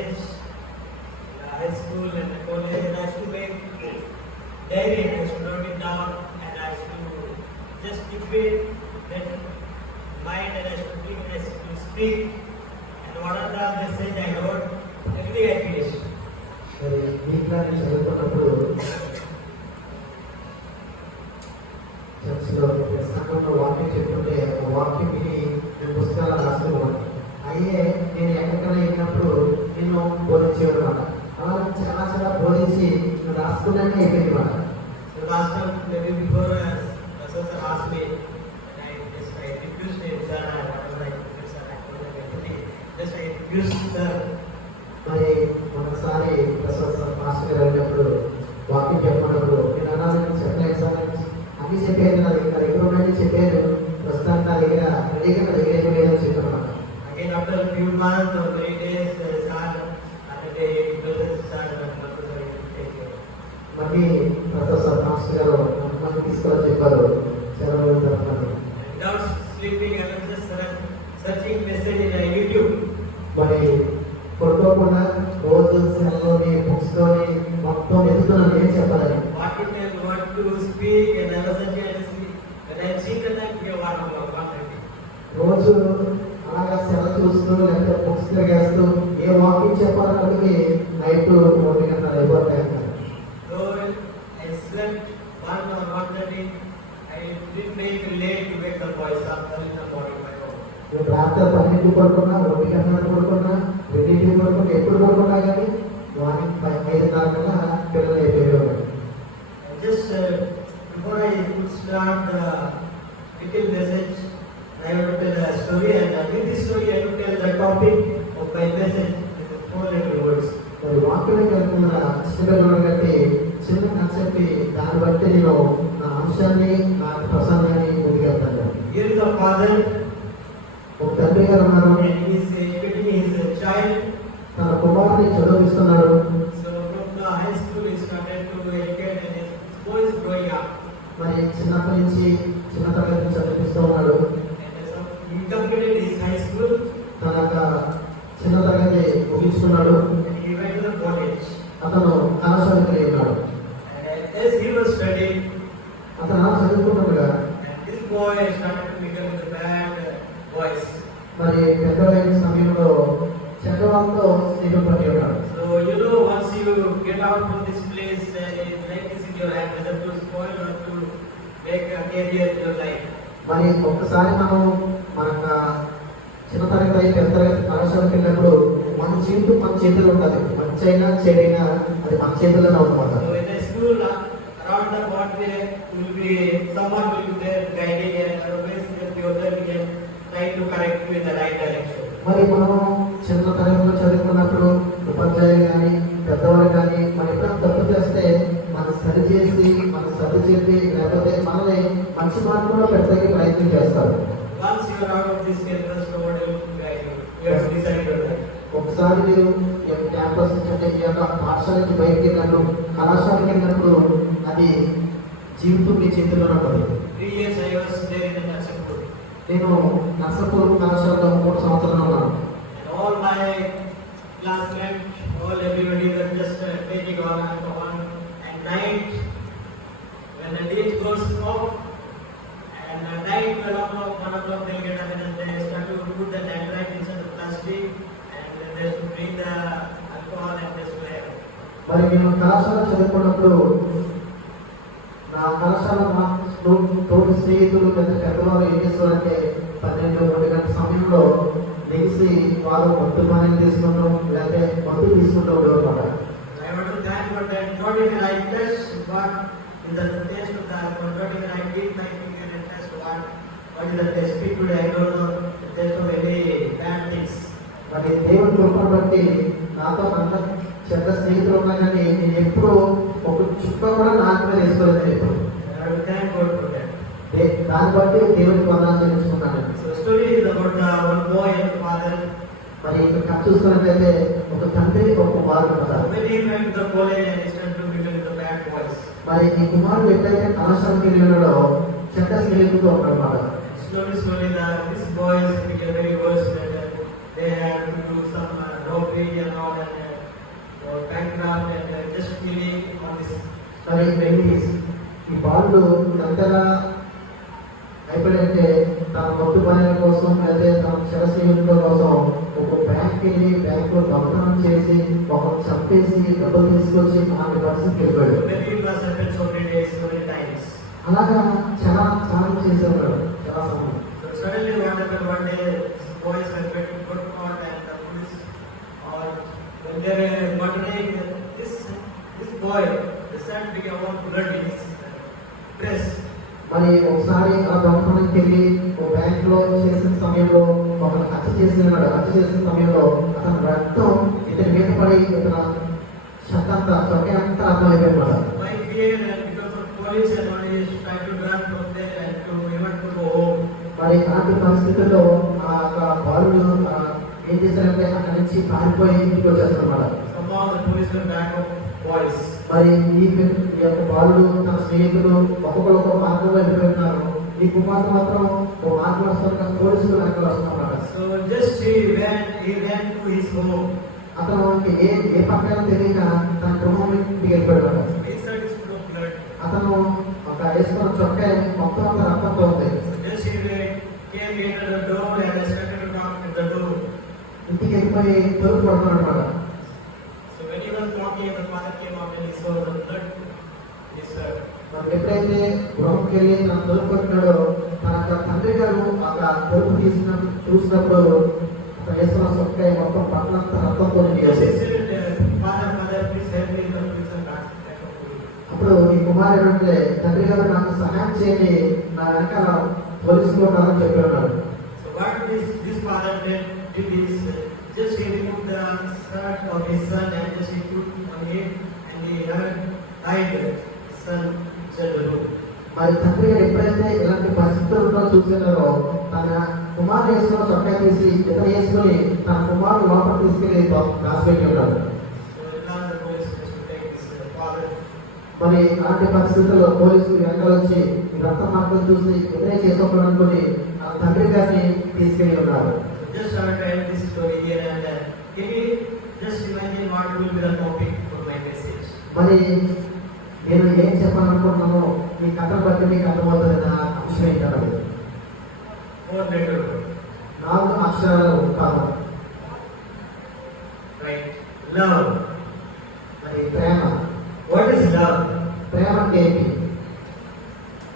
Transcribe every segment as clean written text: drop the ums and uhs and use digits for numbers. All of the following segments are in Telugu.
college, high school and the college, and I used to make diary and I used to note it down and I used to just keep it in mind and I used to bring it, I used to speak and what are the message I wrote, everything I finished. మరి మీట్లా నేను చదువుకున్నప్పుడు చర్చిలో సంఘంలో వాక్యం చెప్తుంటే ఆ వాక్యం విని నేను పుస్తకాలు రాసుకునేవాడిని. అయ్యే నేను ఎక్కడికైనా వెళ్ళినప్పుడు నేను బోధించేవాడు మాట. అలా చాలా చాలా బోధించి నేను రాసుకున్నాక అయిపోయింది మాట. So last time, maybe before Professor asked me, and I refused him, sir, whatever I said, sir, I told him everything. Just I refused, sir. మరి ఒకసారి ప్రొఫెసర్ మాస్టర్ గారు వెళ్ళినప్పుడు వాక్యం చెప్పినప్పుడు నేను అనాలని చెప్పలేదు సార్, అన్ని చెప్పారు, నా దగ్గర ఉన్నది చెప్పారు, ప్రస్తుతానికి నా దగ్గర రెడీగా నా దగ్గర ఏమి లేదని చెప్పాను. Again, after a few months or 3 days, sir, and they మళ్ళీ ప్రొఫెసర్ మాస్టర్ గారు మనకి తీసుకొని చెప్పారు సెలవు జరపాలి. Without sleeping, I was just searching message in YouTube. మరి కొట్టుకోకుండా రోజు సెల్లోని బుక్స్లోని మొత్తం ఎదుగుతున్నాను ఏం చెప్పాలని. What to tell, what to speak, and I was searching and speak. When I see that I give one more content. రోజు అలాగా సెల చూస్తూ లేకపోతే బుక్స్ తిరిగేస్తూ ఏ వాకింగ్ చెప్పాలన్నది నైట్ 1 గంటల అయిపోతాయి. Though I slept 1 or 1:30, I didn't make late to wake the boys up early in the morning by home. నేను రాత్రి 12 పడుకున్నా, 1 గంటల పడుకున్నా, 2 పడుకున్నా, ఎప్పుడు పడుకున్నా కానీ మార్నింగ్ 5:30 కల్లా పిల్లలు అయిపోయేవారు. Just before I could start the little message, I want to tell a story, and in this story I will tell the topic of my message in 4 little words. మరి వాక్యానికి వెళ్తున్న చిన్నపిల్లలు కంటే చిన్న కాన్సెప్ట్ దాన్ని బట్టి నేను నా అంశాన్ని నా ప్రసంగాన్ని ముందుకెళ్తాను. Here is a father, ఒక తండ్రి గారు ఉన్నారు, and he is educating his child. తన కుమారుని చదివిస్తున్నారు. So from the high school he started to educate, and his boy is growing up. మరి చిన్నప్పటి నుంచి చిన్న తరగతి చదివిస్తూ ఉన్నాడు. And so he completed his high school, తన యొక్క చిన్న తరగతి ముగించుకున్నాడు. and he went to the college. అతను కళాశాలకు ఉన్నాడు. And as he was studying, అతను అలా చదువుకుంటుండగా and this boy started to become the bad boys. మరి పెద్దలైన సమయంలో చెడ్డవాళ్ళతో స్నేహం పడి ఉన్నాడు. So you know, once you get out from this place, life is in your hand, whether to spoil or to make a career in your life. మరి ఒక్కసారి మనం మన చిన్న తరగతి పెద్ద తరగతి కళాశాలకు వెళ్ళినప్పుడు మన జీవితం మన చేతులు ఉంటుంది. మంచి అయినా చెడైనా అది మన చేతుల్లోనే ఉందన్నమాట. So in the school, around the board there will be someone will be there guiding and always the other can try to correct you in the right direction. మరి మనం చిన్న తరగతిలో చదువుకున్నప్పుడు ఉపాధ్యాయులు కానీ పెద్దవాళ్ళు కానీ మనం ఎప్పుడైనా తప్పు చేస్తే మనం సరి చేసి మనం సరి చెప్పి లేకపోతే మనల్ని మంచి మార్గంలో పెట్టడానికి ప్రయత్నం చేస్తారు. Once you are out of this campus, nobody will guide you. You have to decide your life. ఒకసారి మీరు క్యాంపస్ నుంచి అంటే ఈ యొక్క పాఠశాల నుంచి బయటకు వెళ్ళినప్పుడు కళాశాలకు వెళ్ళినప్పుడు అది జీవితం మీ చేతుల్లోనే ఉంటుంది. 3 years I was there in the Narsapur. నేను నర్సపూర్ కళాశాలలో 3 సంవత్సరాలు ఉన్నాను. And all my classmates, everybody was just taking on and night when the day goes off and night 1 o'clock they'll get up and they start to put the dendrite inside the plastic and they have to bring the alcohol and just play. మరి నేను కళాశాల చదువుకున్నప్పుడు నా కళాశాల మా తోటి స్నేహితులు పెద్దవారు ఏం చేస్తారంటే 12-1 గంటల సమయంలో లేచి వారు మందు పానీయం తీసుకుంటాం లేకపోతే మందు తీసుకుంటూ ఉండేవారు. I want to thank for that. Not even I test, but in the taste of that, not even I did my finger and test what is the taste. People, I don't know the taste of any bad things. మరి దేవుని కృపను బట్టి నాతో అంత చెడ్డ స్నేహితులు ఉన్నా కానీ నేను ఎప్పుడు ఒక చుక్క కూడా నాకు మీద వేసుకోలేదు. ఎప్పుడు I want to thank God for that. దాన్ని బట్టి దేవునికి వందనాలు చెల్లించుకున్నాను. So story is about one boy and father. మరి ఇక్కడ చూసుకున్నట్లయితే ఒక తండ్రి ఒక కుమారుడు ఉన్నారు. When he went to the college and he started to become the bad boys. మరి ఈ కుమారుడు ఎప్పుడైతే కళాశాలకు వెళ్ళాడో చెడ్డ స్నేహితులతో ఉన్నాడు. Slowly, these boys became very worse. They had to do some rope robbery and all and bankrupt and just killing on this. మరి ladies, ఈ బాలుడు ఎంతగా అయిపోయాడంటే తన మొట్టు పనుల కోసం లేదా తన చిరస్నేహితుల కోసం ఒక బ్యాంక్ వెళ్ళి బ్యాంకులో దొంగతనం చేసి ఒక చంపేసి డబ్బులు తీసుకొచ్చి అలాంటి పరిస్థితికి వెళ్ళిపోయాడు. Maybe it must happen so many days, so many times. అలాగా చాలా చాలా చేసేవాడు చాలా సమయం. So suddenly what happened one day, this boys were getting good caught and the police or when they were wondering this boy, this son became all blood in his dress. మరి ఒకసారి ఆ దొంగతనానికి వెళ్ళి ఒక బ్యాంక్ లో చేసిన సమయంలో ఒకరు హత్య చేసిన సమయంలో అతని రక్తం ఇతని మీద పడి ఇతర శక్తంతా చొక్కే అంతా అర్థమైపోయినాడు. By fear and because of police and all, he is trying to run from there and to even to go home. మరి అలాంటి పరిస్థితుల్లో ఆ బాలుడు ఏం చేశారంటే అక్కడి నుంచి పారిపోయి ఇంటికి వచ్చేస్తున్నమాట. Somehow the police were back of boys. మరి ఈ యొక్క బాలుడు తన స్నేహితులు ఒక్కొక్కరు ఒక మార్గంలో వెళ్ళిపోతున్నారు. ఈ కుమార్తె మాత్రం ఒక మార్గం వస్తున్నారు, పోలీసులు వెనక వస్తున్నమాట. So just he ran to his home. అతను ఏ పక్కన తెలియక తన గృహం ఇంటికి వెళ్ళిపోయాడు. Inside is full of blood. అతను ఒక వేసుకున్న చొక్కా మొత్తం అంతా రక్తంతో ఉంది. Just he came into the door and I started to knock at the door. ఇంటికి వెళ్ళిపోయి తలుపు పడుతున్నాడు అనమాట. So when he was knocking, the father came up and he saw the blood in his shirt. మరి ఎప్పుడైతే గృహంకి వెళ్ళి తన తలుపు కొట్టినాడో తన తండ్రి గారు ఆ తలుపు చూసినప్పుడు అతను వేసుకున్న చొక్కా మొత్తం పట్లంతా రక్తంతో Yes, he said, Father, please help me. The police are back of me. అప్పుడు ఈ కుమారుడు అంటే తండ్రి గారు నాకు సహాయం చేయండి, నా వెనకాల పోలీసులు ఉన్నారని చెప్పి ఉన్నాడు. So what this father did is just he removed the shirt of his son and just he put on him and he hid his son inside the room. మరి తండ్రి గారు ఎప్పుడైతే ఇలాంటి పరిస్థితుల్లో చూస్తున్నారో తన కుమారుడు వేసుకున్న చొక్కా తీసి ఇతను వేసుకుని తన కుమారుడు లోపల తీసుకెళ్లి దాచిపెట్టి ఉన్నాడు. So now the police has to take this father. మరి అలాంటి పరిస్థితుల్లో పోలీసులు వెనకాల వచ్చి ఈ రక్త మార్పులు చూసి ఇతనే చేసుకోవడం అనుకుని ఆ తండ్రి గారిని తీసుకెళ్లి ఉన్నారు. Just I will tell this story here and can you just imagine what will be the topic for my message? మరి నేను ఏం చెప్పాలనుకుంటున్నానో మీ కథను బట్టి మీకు అర్థమవుతుంది నా అంశం ఏంటన్నది. 4 letter word. 4 అక్షరాల పదం. Right. Love. మరి ప్రేమ. What is love? ప్రేమ అంటే ఏంటి?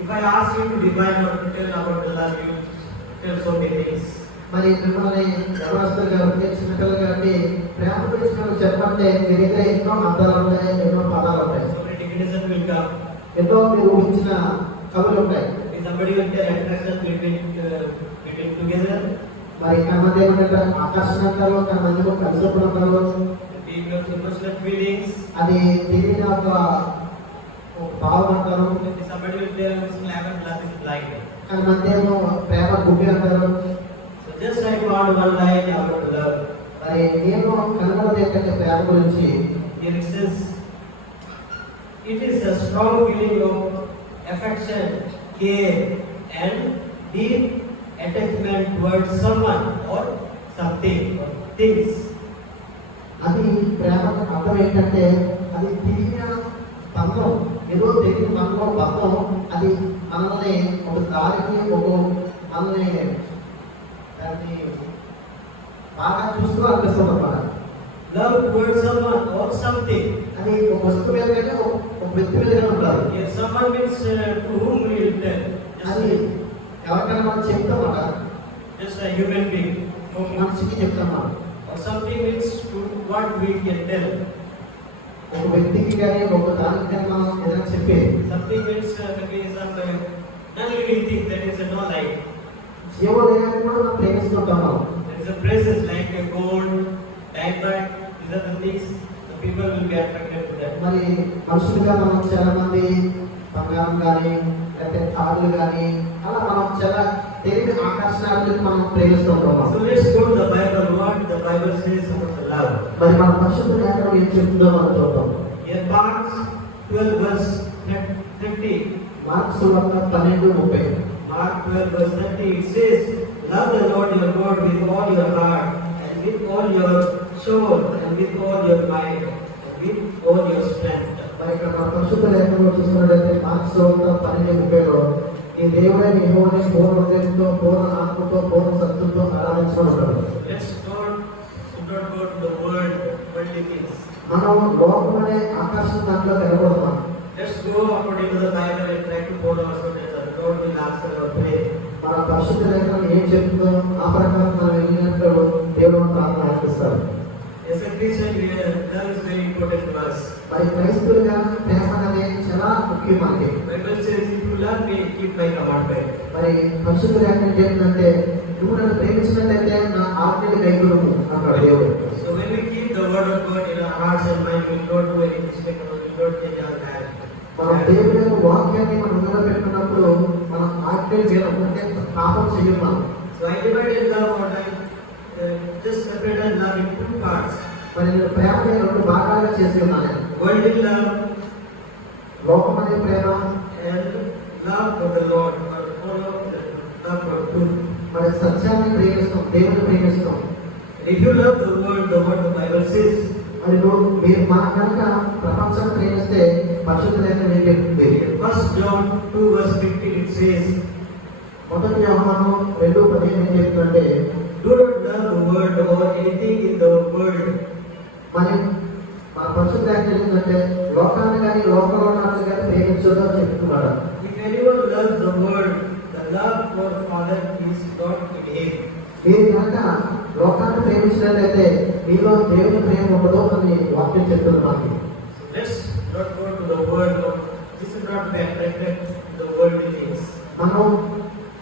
If I ask you to define or to tell about the love, you tell so many things. మరి మిమ్మల్ని యవనస్తులు కాబట్టి చిన్నపిల్లలు కాబట్టి ప్రేమ గురించి మనం చెప్పంటే మీ దగ్గర ఎన్నో అర్థాలు ఉంటాయి, ఎన్నో పదాలు ఉంటాయి, So many definitions will come. ఎన్నో మీరు ఊహించిన కవులు ఉంటాయి. If somebody will tell attraction between together, మరి కన్నది ఏమంటే ఆకర్షణ అంటారు, కన్నది కలిసినప్పుడు అంటారు, emotional feelings. అది తెలియని ఒక భావం అంటారు. If somebody will tell this love is blind. కానీ మధ్య ఏమో ప్రేమ గుడ్డి అంటారు. So just I found one line about love. మరి నేను కనుగొన్నది ఏంటంటే ప్రేమ గురించి Here it says, it is a strong feeling of affection, care, and deep attachment towards someone or something or things. అది ప్రేమ అర్థం ఏంటంటే అది తెలియని బంధం, ఏదో తెలియని బంధం అది మనల్ని ఒక దారికి మనల్ని దాన్ని బాగా చూస్తూ అనిపిస్తుంది అన్నమాట. Love towards someone or something. అది ఒక వస్తువు మీద కానీ ఒక వ్యక్తి మీద కానీ ఉంటారు. If someone means to whom we will tell, అది ఎవరికైనా మనం చెప్తామట, just a human being. ఒక మనిషికి చెప్తామా, Or something means to what we can tell. ఒక వ్యక్తికి కానీ ఒక దానికి కానీ మనం ఏదైనా చెప్పేది. Something means maybe some non-living thing that is no life. జీవోదయాన్ని కూడా మనం ప్రేమిస్తుంటాము. There is a precious like a gold, diamond. These are the things the people will be attracted to that. మరి మనుషులుగా మనం చాలా మంది బంగారం కానీ లేకపోతే తాళ్ళు కానీ అలా మనం చాలా తెలియని ఆకర్షణాలను మనం ప్రేమిస్తుంటాము. So let's go to the Bible. What the Bible says about the love. మరి మన పరిశుద్ధ లేఖనం ఏం చెప్తుందో మనం చూద్దాం. In Mark 12 verse 30. మార్కు సువార్త 12:30. Mark 12 verse 30. It says, love the Lord your God with all your heart and with all your soul and with all your might and with all your strength. మరి ఇక్కడ మన పరిశుద్ధ లేఖనంలో చూస్తున్నట్లయితే మార్క్స్లో పని ముప్పైలో ఈ దేవుడే నీ యెహోవాని పూర్ణ హృదయంతో పూర్ణ ఆత్మతో పూర్ణ శక్తితో ఆరాధించడం ఉంటాడు. Let's not go to the world worldly things. మనం లోకం అనే ఆకర్షణ దాంట్లో వెళ్ళకూడదు. Let's go according to the Bible and try to follow us so that the Lord will answer our prayer. మన పరిశుద్ధ లేఖనం ఏం చెప్తుందో ఆ ప్రకారం మనం వెళ్ళినట్లు దేవుడు ప్రార్థన ఆలకిస్తాడు. As a Christian, love is very important to us. మరి క్రైస్తవులుగా ప్రేమ అనేది చాలా ముఖ్యం మనకి. Bible says, if you love me, keep my commandment. మరి పరిశుద్ధ లేఖనం చెప్తుందంటే నువ్వు నన్ను ప్రేమించినట్లయితే నా ఆజ్ఞలు కైకొనుము అన్నాడు దేవుడు. So when we keep the word of God in our hearts and mind, we don't do any mistake, we don't change our life. మనం దేవుడి యొక్క వాక్యాన్ని మనం నిలబెట్టుకున్నప్పుడు మనం ఆజ్ఞలు చేయకపోతే పాపం చెయ్యం మనం. So I divided love or just separated love in two parts. మరి నేను ప్రేమని రెండు భాగాలుగా చేసి ఉన్నాను. Worldly love లోకం అనే ప్రేమ and love for the Lord, or follow the love for truth. మరి సత్యాన్ని ప్రేమిస్తాం, దేవుని ప్రేమిస్తాం. If you love the word the Bible says, మరి మీరు మా కనుక ప్రపంచాన్ని ప్రేమిస్తే పరిశుద్ధ లేఖనం ఏం చెప్తుంది? 1 John 2:15 it says, మొదటి యోహాను 2:15 ఏం చెప్తుందంటే do not love the world or anything in the world. మరి మన పరిశుద్ధ లేఖనం ఏంటంటే లోకాన్ని కానీ లోకంలో ఉన్నది కానీ ప్రేమించదు అని చెప్తున్నాడు. If anyone loves the world, the love for Father is not in him. మీరు కనుక లోకాన్ని ప్రేమించినట్లయితే మీలో దేవుని ప్రేమ ఉండదు అని వాక్యం చెప్తుంది మనకి. Let's not go to the world. This is not bad, reflect the worldly things. మనం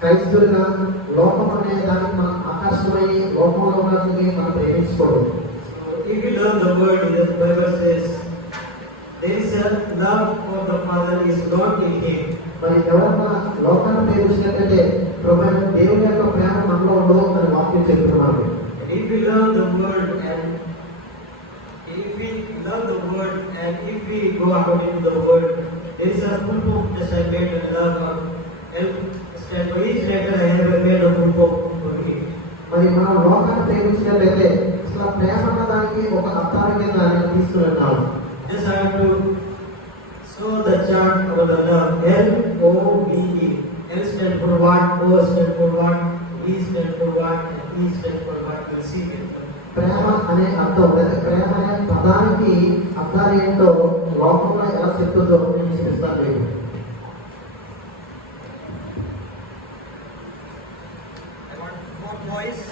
క్రైస్తవులుగా లోకం అనే దానికి మనం ఆకర్షణమై లోకంలో ఉన్నది మనం ప్రేమించుకోవడం. If you love the world, the Bible says, there is a love for the Father is not in him. మరి ఎవరన్నా లోకాన్ని ప్రేమించినట్లయితే ప్రభువైన దేవుని యొక్క ప్రేమ మనలో ఉండదు అని వాక్యం చెప్తున్నాను. If we love the world and if we go according to the world, there is a full book just I made a love or help stand for each letter I have made a full book for it. మరి మనం లోకాన్ని ప్రేమించినట్లయితే అసలు ప్రేమ అన్న దానికి ఒక అర్థాన్ని కింద తీసుకున్నాం. Just I have to show the chart of the love. LOVE. L stand for what, O stand for what, E stand for what, and E stand for what. We'll see it. ప్రేమ అనే అర్థం లేదా ప్రేమ అనే పదానికి అర్థాలు ఏంటో లోకంలో ఎలా చెప్తుందో నేను చూపిస్తాను మీకు. I want more voice.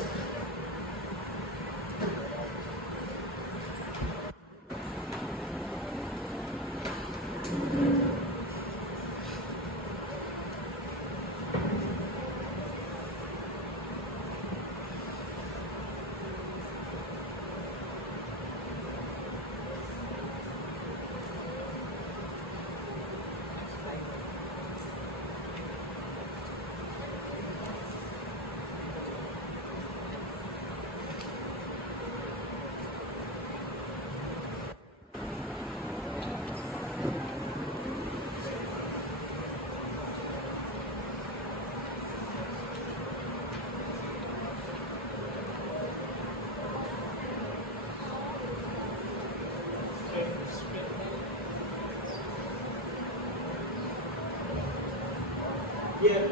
Here,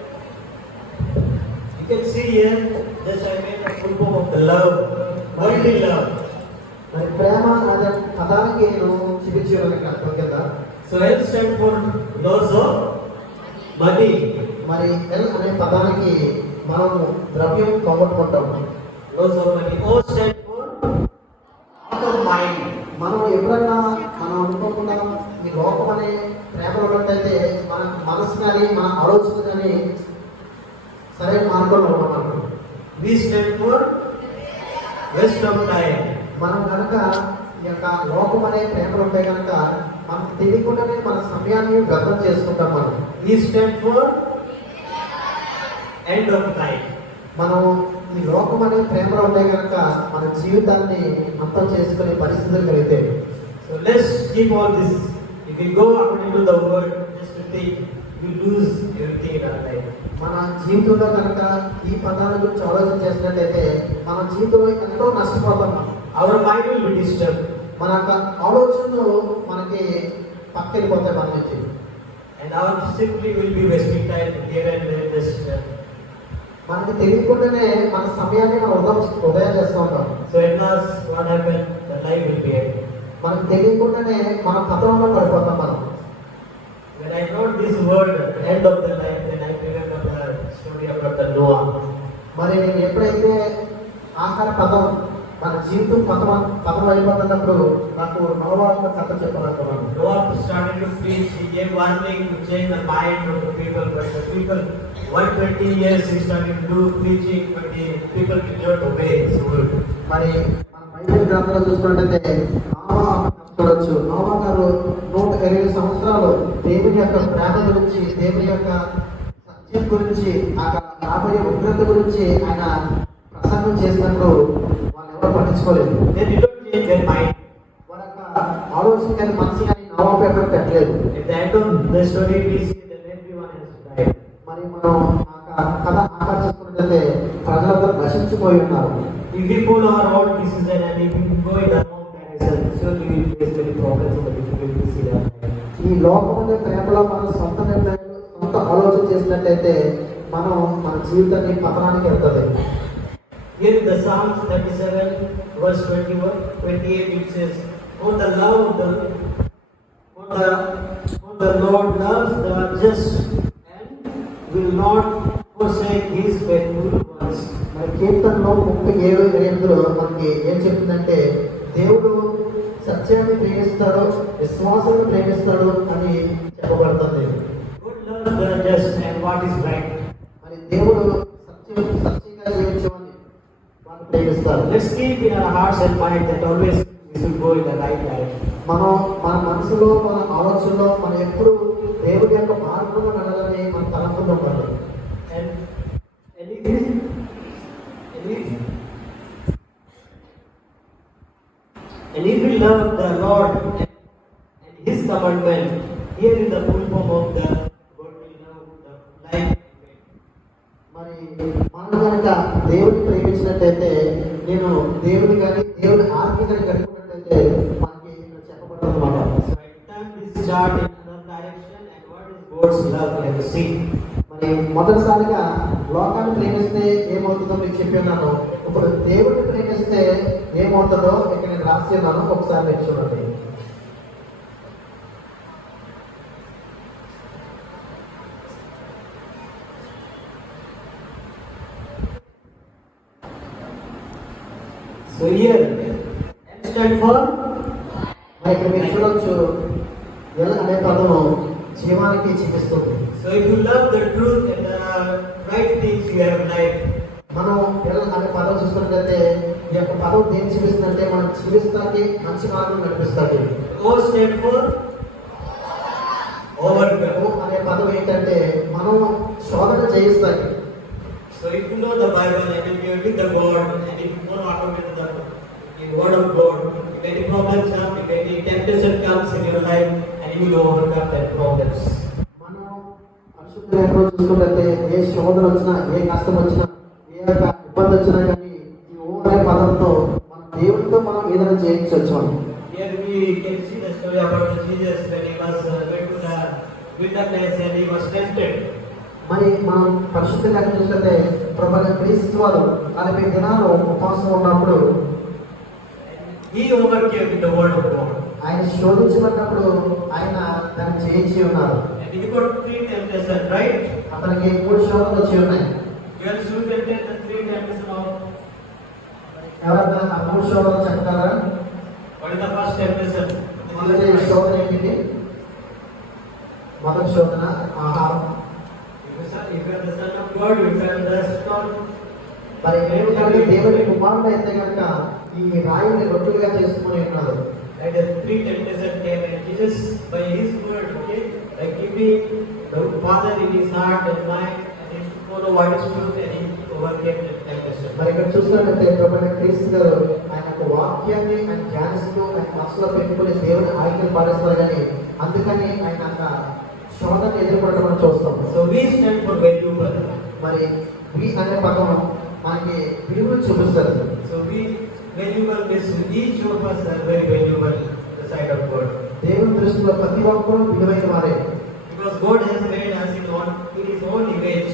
you can see here, just I made a full form of the love, worldly love. మరి ప్రేమ అనే పదానికి నేను చూపించేవాళ్ళకి అర్థం కదా. So L stand for loss of money. మరి ఎల్ అనే పదానికి మనం ద్రవ్యం పోగొట్టుకుంటాం. Loss of money. O stand for out of mind. మనం ఎప్పుడన్నా మనం అనుకోకుండా ఈ లోకం అనే ప్రేమలో ఉన్నట్టయితే మన మనసు కానీ మన ఆలోచన కానీ సరైన మార్గంలో ఉన్నాం. We stand for waste of time. మనం కనుక ఈ యొక్క లోకం అనే ప్రేమలు ఉంటే కనుక మనం తెలియకుండానే మన సమయాన్ని వ్యర్థం చేసుకుంటాం. మనం We stand for end of time. మనం ఈ లోకం అనే ప్రేమలో ఉంటే కనుక మన జీవితాన్ని అంతం చేసుకునే పరిస్థితులు కలిగితే. So let's keep all this. If we go according to the word, just to think, we lose everything in our life. మన జీవితంలో కనుక ఈ పదాల గురించి ఆలోచన చేసినట్లయితే మన జీవితంలో ఎంతో నష్టపోతాం. our mind will be disturbed. మన యొక్క ఆలోచనలు మనకి పక్కెళ్ళిపోతాయి మన నుంచి. And our simply will be wasting time here and there just. మనకి తెలియకుండానే మన సమయాన్ని మనం వృధా చేస్తూ ఉంటాం. So at last what happened? The life will be end. మనకు తెలియకుండానే మన పతంలో పడిపోతాం మనం. When I wrote this word, end of the life, then I remember the story about the Noah. మరి నేను ఎప్పుడైతే ఆహార పదం మన జీవితం పదం అయిపోతున్నప్పుడు నాకు నోవా కథ చెప్పాలనుకున్నాను. Noah started to preach. He gave warning to change the mind of the people, but the people 120 years he started to do preaching, but the people did not obey his word. మరి మన బైబిల్ గ్రంథంలో చూసుకున్నట్లయితే నోవా చూడొచ్చు. నోవా గారు 120 సంవత్సరాలు దేవుని యొక్క ప్రేమ గురించి, దేవుని యొక్క సత్యం గురించి, రాబోయే ఉగ్రత గురించి ఆయన ప్రసంగం చేసినప్పుడు వాళ్ళు ఎవరు పట్టించుకోలేదు. They did not change their mind. వాళ్ళ యొక్క ఆలోచన కానీ మనసు కానీ నోవాకు ఎక్కడ పెట్టలేదు. At the end of the story, we see that everyone has died. మరి మనం ఆ కథ ఆకర్షించుకున్నట్లయితే ప్రజలందరూ నశించిపోయి ఉన్నారు. If we pull our own decision and if we go in the wrong direction, surely we will face many problems and the difficulties in our life. ఈ లోకమునే ప్రేమలో మనం సొంత నిర్ణయాలు, సొంత ఆలోచన చేసినట్లయితే మనం మన జీవితాన్ని పతనానికి వెళ్తుంది. Here in the Psalms 37, verse 21, 28, it says, "For the Lord loves the just and will not forsake His faithful ones." మరి కీర్తనలో 37:8లో మనకి ఏం చెప్తుందంటే దేవుడు సత్యాన్ని ప్రేమిస్తాడు, విశ్వాసాన్ని ప్రేమిస్తాడు అని చెప్పబడుతుంది. God loves the just and what is right. మరి దేవుడు సత్యంగా జీవించమని వాళ్ళు ప్రేమిస్తారు. Let's keep in our hearts and mind that always we should go in the right life. మనం మన మనసులో, మన ఆలోచనలో మనం ఎప్పుడు దేవుడి యొక్క మార్గంలో నడవాలని మన తలంపులో ఉండాలి. And if we love the Lord and His commandment, here is the full form of the God will love the life. మరి మనం కనుక దేవుడిని ప్రేమించినట్టయితే, నేను దేవుని కానీ దేవుని ఆజ్ఞ కానీ కనుక్కున్నట్టయితే మనకి ఇక్కడ చెప్పబడుతుంది అన్నమాట. So I turn this chart in another direction and what is God's love? Let us see. మరి మొదటిసారిగా లోకాన్ని ప్రేమిస్తే ఏమవుతుందో మీకు చెప్పి ఉన్నాను. ఇప్పుడు దేవుడిని ప్రేమిస్తే ఏమవుతుందో ఇక్కడ నేను రాసి ఉన్నాను. ఒకసారి మీరు చూడండి. So here, M stand for మరి ఇక్కడ మీరు చూడొచ్చు, ఎల్ అనే పదము జీవానికి చూపిస్తుంది. so if you love the truth and the right things you have in life. మనం ఎల్ అనే పదం చూసుకున్నట్లయితే ఈ యొక్క పదం దేని చూపిస్తుందంటే మనం జీవిస్తానికి మంచి మార్గం నడిపిస్తాయి. O stand for overcome. ఓ అనే పదం ఏంటంటే మనం శోధన చేయిస్తాయి. So if you know the Bible and if you read the word and if you know automatically the word of God, if any problems come, if any temptation comes in your life, and you will overcome that problems. మనం పరిశుద్ధ లేఖలో చూసుకున్నట్లయితే ఏ శోధన వచ్చినా, ఏ కష్టం వచ్చినా, ఏ యొక్క ఇబ్బంది వచ్చినా కానీ ఈ ఓ అనే పదంతో మన దేవుడితో మనం ఏదైనా చేయించవచ్చు. Here we can see the story about Jesus when he was going to the wilderness and he was tempted. మరి మనం పరిశుద్ధ లేఖ చూసినట్లయితే ప్రభువైన క్రీస్తు వారు 40 దినాలు ఉపవాసం ఉన్నప్పుడు He overcame with the word of God. ఆయన శోధించబడినప్పుడు ఆయన దాన్ని చేయించి ఉన్నారు. And he got 3 temptations, right? అతనికి 3 శోధనలు వచ్చి ఉన్నాయి. You have to get the 3 temptations of ఎవరైనా ఆ 3 శోధనలు చెప్తారా? what is the first temptation? మొదటి శోధన ఏంటి? మొదటి శోధన ఆహారం. If you are the son of God, you are the son. మరి మేము కానీ దేవుని కుమారుడు అయితే కనుక ఈ రాయిని రొట్టెలుగా చేసుకుని ఉన్నారు. Like the 3 temptations came and Jesus by his word, okay, like giving the Father in his heart and mind and he follow what is truth and he overcame the temptation. మరి ఇక్కడ చూసినట్లయితే ప్రభువైన క్రీస్తు గారు ఆయన యొక్క వాక్యాన్ని ఆయన ధ్యానిస్తూ ఆయన మనసులో పెట్టుకుని దేవుని ఆజ్ఞలు పాటిస్తారు కానీ అందుకని ఆయన శోధన ఎదుర్కొనడం మనం చూస్తాం. So we stand for valuable. మరి వి అనే పదం మనకి విలువను చూపిస్తారు. So we valuable means each of us are very valuable in the sight of God. దేవుని దృష్టిలో ప్రతి ఒక్కరూ విలువైన వారే. Because God has made us in His own image.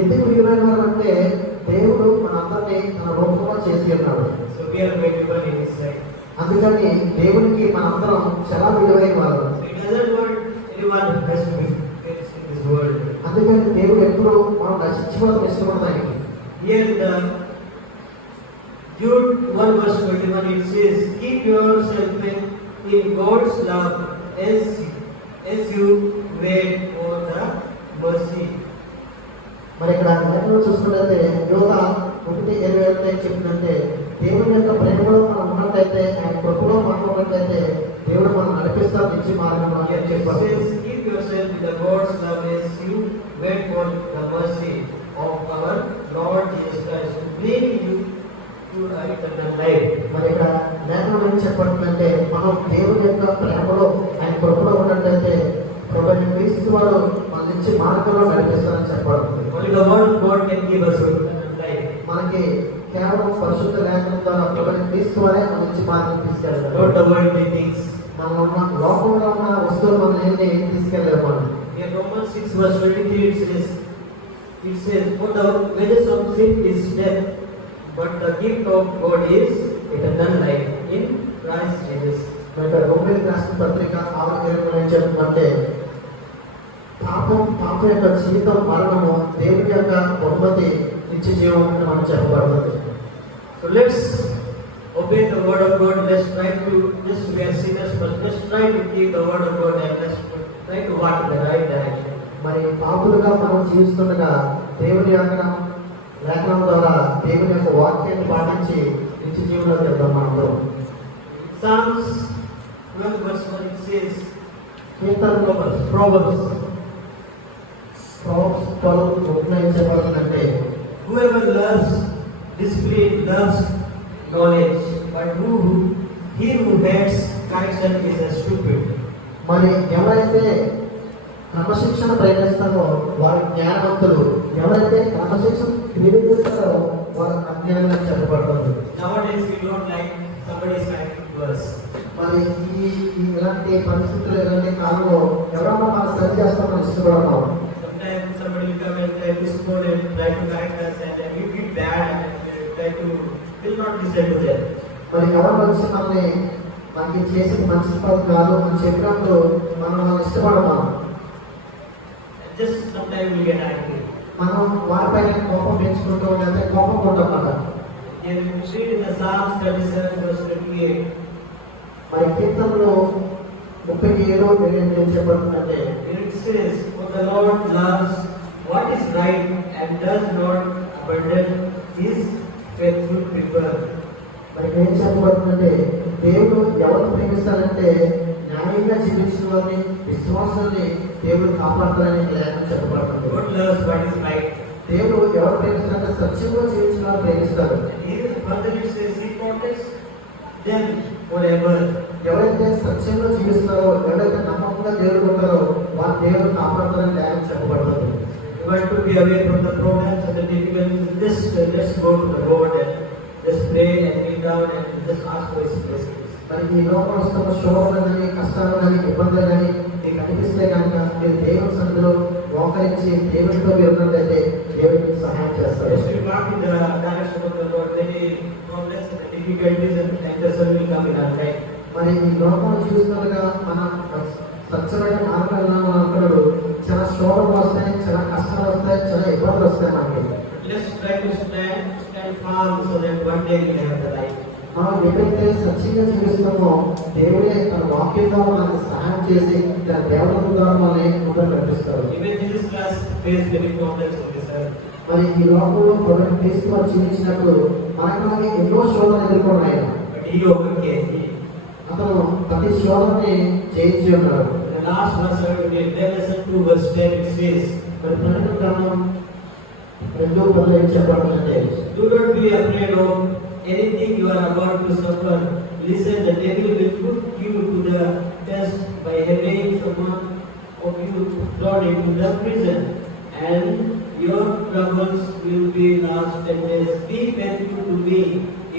ఎందుకు విలువైన వారు అంటే దేవుడు మనందరినీ తన రూపంలో చేసి ఉన్నాడు. So we are valuable in His sight. అందుకని దేవునికి మనందరం చాలా విలువైన వారు. So He doesn't want anyone has to be finished in this world. అందుకని దేవుడు ఎప్పుడూ మనం నశించుకోవడం ఇష్టపడతాయి. Here in the Jude 1 verse 21 it says, keep yourself in God's love as you wait for the mercy. మరి ఇక్కడ లేఖలో చూసుకున్నట్లయితే యోగా 1:27 చెప్తుందంటే దేవుని యొక్క ప్రేమలో మనం ఉన్నట్లయితే ఆయన కృపలో మనం ఉన్నట్లయితే దేవుడు మనం నడిపిస్తాం నిత్య మార్గంలో అని It చెప్పారు. says, keep yourself in the God's love as you wait for the mercy of our Lord Jesus Christ to bring you to eternal life. మరి ఇక్కడ లేఖనం ఏం చెప్పాలంటే మనం దేవుని యొక్క ప్రేమలో ఆయన కృపలో ఉన్నట్లయితే ప్రభువైన క్రీస్తు వారు మన నిత్య మార్గంలో నడిపిస్తారని చెప్పబడుతుంది. Only the word of God can give us eternal life. మనకి కేవలం పరిశుద్ధ లేఖనం ద్వారా ప్రభువైన క్రీస్తు వారే మన నిత్య మార్గం తీసుకెళ్తారు. Not the worldly things. మనం ఉన్న లోకంలో ఉన్న వస్తువులు మనం ఏం తీసుకెళ్ళలేము మనం. In Romans 6 verse 23 it says, for the wages of sin is death, but the gift of God is eternal life in Christ Jesus. మరి రోమీయులకు రాసిన పత్రిక 6:20 ఏం చెప్తుందంటే పాపం యొక్క జీవితం మరణము దేవుని యొక్క బహుమతి నిత్య జీవం అని మనం చెప్పబడుతుంది. So let's obey the word of God. Let's try to, just we are sinners, but let's try to keep the word of God and let's try to walk in the right direction. మరి పాపులుగా మనం జీవిస్తుండగా దేవుని యొక్క లేఖనం ద్వారా దేవుని యొక్క వాక్యాన్ని పాటించి నిత్య జీవనంలోకి వెళ్దాం మనందరం. Psalms 12 verse 1 it says, కీర్తనలో Proverbs 12:1 ఏం చెప్పబడుతుందంటే whoever loves discipline loves knowledge, but he who hates correction is a stupid. మరి ఎవరైతే క్రమశిక్షణ ప్రయత్నిస్తారో వారు జ్ఞానవంతులు, ఎవరైతే క్రమశిక్షణ నిరూపిస్తారో వారు అజ్ఞానంగా చెప్పబడుతుంది. Nowadays we don't like somebody is writing to us. మరి ఇలాంటి పరిస్థితులు ఇలాంటి కాలంలో ఎవరన్నా మనం సరి చేస్తామని ఇష్టపడతాం. Sometimes somebody will come and try to scold and try to correct us and then we feel bad and try to will not listen to them. మరి ఎవరు వచ్చి మనకి చేసిన మంచి పని కాదు అని చెప్పినప్పుడు మనం వాళ్ళని ఇష్టపడతాం. Just sometimes we get angry. మనం వారిపైన కోపం పెంచుకుంటాం లేదా కోపం కొట్టమాట. Then we read in the Psalms 37 verse 28. మరి కీర్తనలో 37:8 ఏం చెప్పబడుతుందంటే It says, for the Lord loves what is right and does not abandon his faithful people. మరి ఏం చెప్పబడుతుందంటే దేవుడు ఎవరు ప్రేమిస్తారంటే న్యాయంగా జీవించిన వారిని విశ్వాసాన్ని దేవుడు కాపాడుతారని లేఖనం చెప్పబడుతుంది. God loves what is right. దేవుడు ఎవరు ప్రేమిస్తారంటే సత్యంగా జీవించిన వారు ప్రేమిస్తారు. Even further it says, he protects them forever. ఎవరైతే సత్యంలో జీవిస్తారో, ఎవరైతే నమ్మకంగా దేవుడు ఉంటారో వారు దేవుడు కాపాడుతారని లేఖనం చెప్పబడుతుంది. You want to be away from the problems and the difficulties, just go to the Lord and just pray and kneel down and just ask for his blessings. మరి ఈ లోపల వస్తున్న శోధన కానీ కష్టాలు కానీ ఇబ్బందులు కానీ మీకు అనిపిస్తే కనుక మీరు దేవుని సన్నిధిలో మోకరించి దేవునితో ఉన్నట్లయితే దేవుడికి సహాయం చేస్తారు. As we walk in the direction of the Lord, many problems and difficulties and the will come in our life. మరి ఈ లోపల చూస్తుండగా మన స్వచ్ఛమైన మార్గాల్లో అనుకున్నాడు చాలా శోధనలు వస్తాయి, చాలా కష్టాలు వస్తాయి, చాలా ఇబ్బందులు వస్తాయి మనకి. Let's try to stand firm so that one day we have the life. మనం ఎప్పుడైతే సత్యంగా జీవిస్తామో దేవుడే తన వాక్యంగా మనకు సహాయం చేసి తన దేవతల ద్వారా మనల్ని ముందుకు నడిపిస్తారు. Even Jesus Christ faced many problems on this earth. మరి ఈ లోకంలో ప్రభువైన క్రీస్తు వారు జీవించినప్పుడు మనకి ఎన్నో శోధనలు ఎదుర్కొన్నాయి. But he overcame. అతను ప్రతి శోధనని జయించి ఉన్నాడు. The last verse I will read, Revelation 2 verse 10 it says, మరి ప్రకటన గ్రంథం 2:10 ఏం చెప్పబడుతుందంటే do not be afraid of anything you are about to suffer. Listen, the devil will put you to the test by having someone of you thrown into the prison, and your troubles will be last 10 days. Be faithful to me.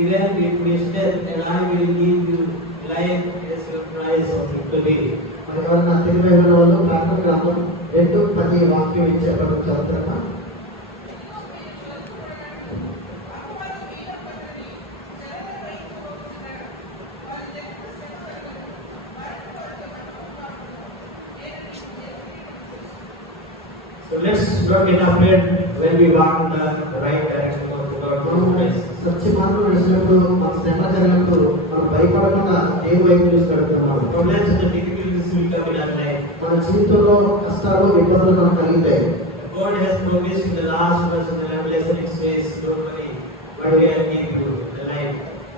even if we death, and I will give you life as your price of victory. మరి ఎవరైనా తెలివైన వాళ్ళు ప్రార్థన గ్రంథం 2:10 వాక్యం ఇచ్చేటప్పుడు చదువుతున్నా. So let's not get afraid when we walk in the right direction of the Lord మనం Jesus. సత్య మార్గంలో నడిచినప్పుడు మన శ్రమ జరిగినప్పుడు మనం భయపడకుండా దేవుని వైపు చూసి పెడుతున్నాము. Problems and the difficulties will come in our life. మన జీవితంలో కష్టాలు ఇబ్బందులు మనకు కలిగితాయి. God has promised in the last verse of the Revelation, it says, don't worry, but we are giving you the life.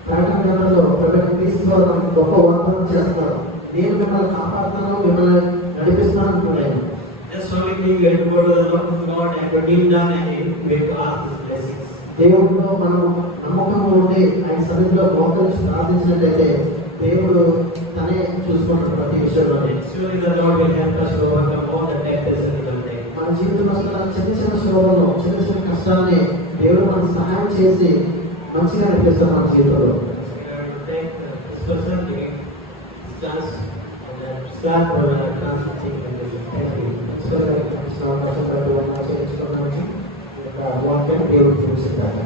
ప్రకటన గ్రంథంలో ప్రభువైన క్రీస్తు వారు మనకు గొప్ప వాగ్దానం చేస్తారు. నేను మిమ్మల్ని కాపాడుతాను, మిమ్మల్ని నడిపిస్తాను అంటున్నాడు. Just only thing we have to go to the Lord and to kneel down and we have to ask His blessings. దేవుడిలో మనం నమ్మకంగా ఉండి ఆయన సన్నిధిలో మోకరించి ప్రార్థించినట్లయితే దేవుడు తనే చూసుకుంటాడు ప్రతి విషయంలో. And surely the Lord will help us to overcome all the temptations in our life. మన జీవితంలో వస్తున్న చిన్న చిన్న శోధనలు, చిన్న చిన్న కష్టాలని దేవుడు మనకు సహాయం చేసి మంచిగా అనిపిస్తాడు మన జీవితంలో. We have to take this person, give this chance, and then start for the transiting and the thank you. వాక్యం దేవుడు చూసిందాక